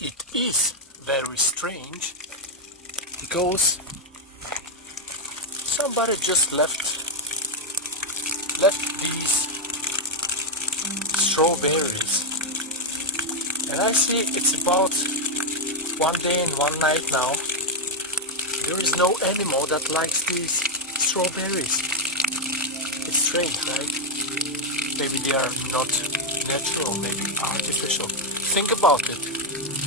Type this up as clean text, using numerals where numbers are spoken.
It is very strange because somebody just left these strawberries, and I see it's about 1 day and 1 night now. There is no animal that likes these strawberries. It's strange, right? Maybe they are not natural, maybe artificial. Think about it.